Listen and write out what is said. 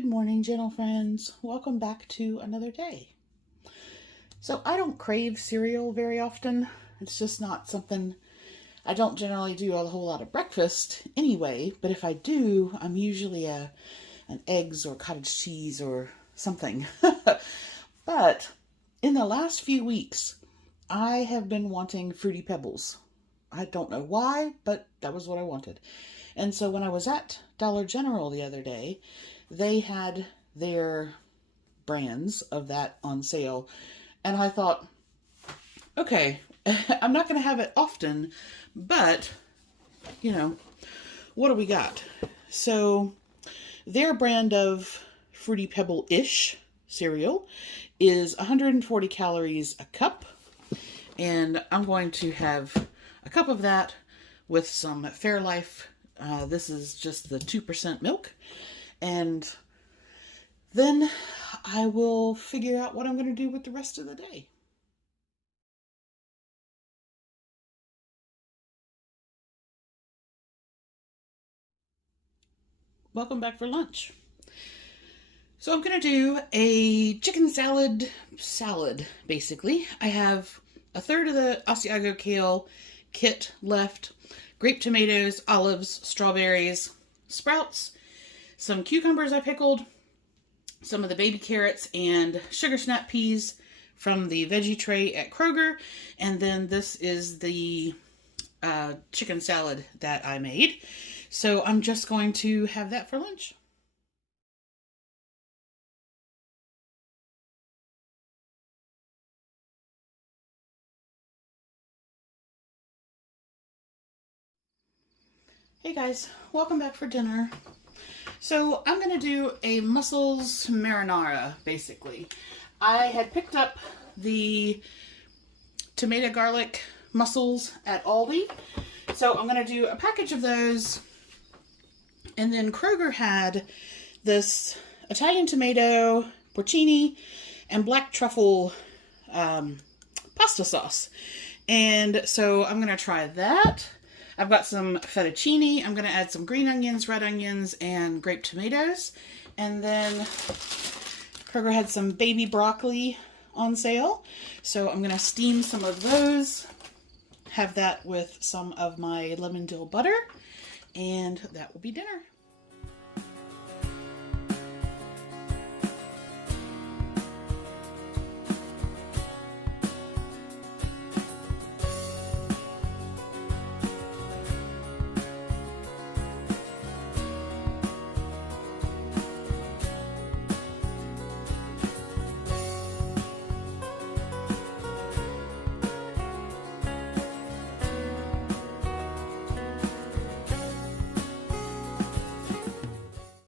Good morning, gentle friends. Welcome back to another day. So I don't crave cereal very often. It's just not something I don't generally do a whole lot of breakfast anyway, but if I do, I'm usually an eggs or cottage cheese or something. But in the last few weeks, I have been wanting Fruity Pebbles. I don't know why, but that was what I wanted. And so when I was at Dollar General the other day, they had their brands of that on sale. And I thought, okay, I'm not going to have it often, but, what do we got? So their brand of Fruity Pebble-ish cereal is 140 calories a cup. And I'm going to have a cup of that with some Fairlife. This is just the 2% milk. And then I will figure out what I'm going to do with the rest of the day. Welcome back for lunch. So I'm going to do a chicken salad, basically. I have a third of the Asiago Kale Kit left, grape tomatoes, olives, strawberries, sprouts, some cucumbers I pickled, some of the baby carrots, and sugar snap peas from the veggie tray at Kroger. And then this is the chicken salad that I made. So I'm just going to have that for lunch. Hey guys, welcome back for dinner. So I'm going to do a Mussels Marinara, basically. I had picked up the tomato garlic mussels at Aldi. So I'm going to do a package of those. And then Kroger had this Italian tomato, porcini, and black truffle pasta sauce. And so I'm going to try that. I've got some fettuccine. I'm going to add some green onions, red onions, and grape tomatoes. And then Kroger had some baby broccoli on sale. So I'm going to steam some of those. Have that with some of my lemon dill butter. And that will be dinner.